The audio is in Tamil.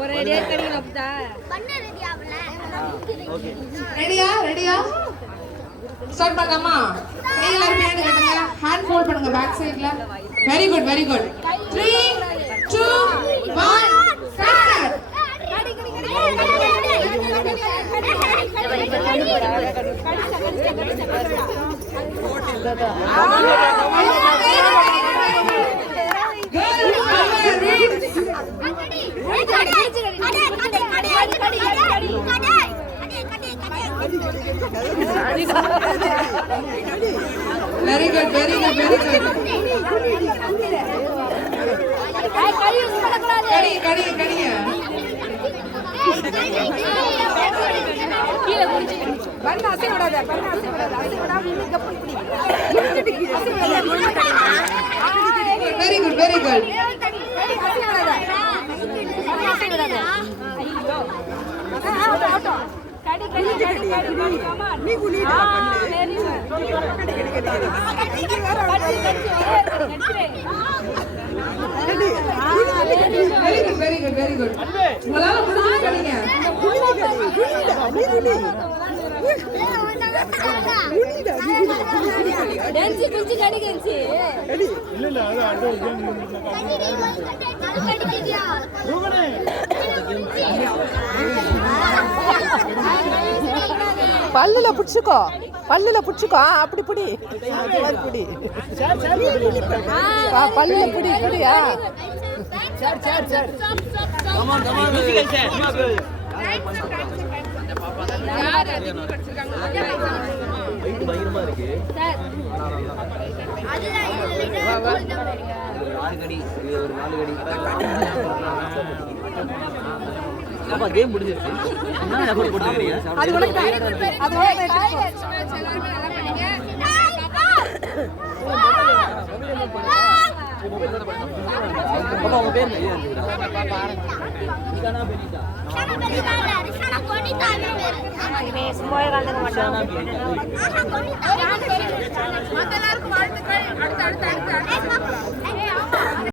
ஒரு அடியா கடிக்கணும் அப்பதா ரெடியா ரெடியா? ஸ்டார்ட் பண்ணலாமா எல்லாரும் ஹேண்ட் கட்டுங்க ஹேண்ட் ஃபோல்ட் பண்ணுங்க பேக் சைடுல very good very good 3 2 1 start very good very good very good கடி கடி கடிங்க பண்ண அசை விடாத பண்ண அசை விடாத அசை விடாம இன்னும் கப்பு இப்படி வெரி குட் வெரி குட் அசை விடாத அசை விடாத ஐயோ ஆட்டோ ஆட்டோ கடி கடி கடி கடி கடி கமான் நீ குளிடா பண்ணு வெரி குட் கடி கடி கடி கடி very good very good very good உங்களால முடிஞ்சது கடிங்க டான்ஸ் குச்சி கடி கடி பல்லுல பிடிச்சுக்கோ. பல்லுல பிடிச்சிக்கோ. ஆ, அப்படி பிடி. பிடி. ஆ, பல்லுல புடி புடியா பயங்கரமா இருக்கு கடி ஒரு நாலு கடி. ஆமா கேம் முடிஞ்சிருச்சு. என்ன ரெக்கார்ட் போட்டுக்கிறீங்க? அது உனக்கு அது உனக்கு பாப்பா உங்க பேர் என்ன? சும்மா கலந்துக்க மாட்டோம்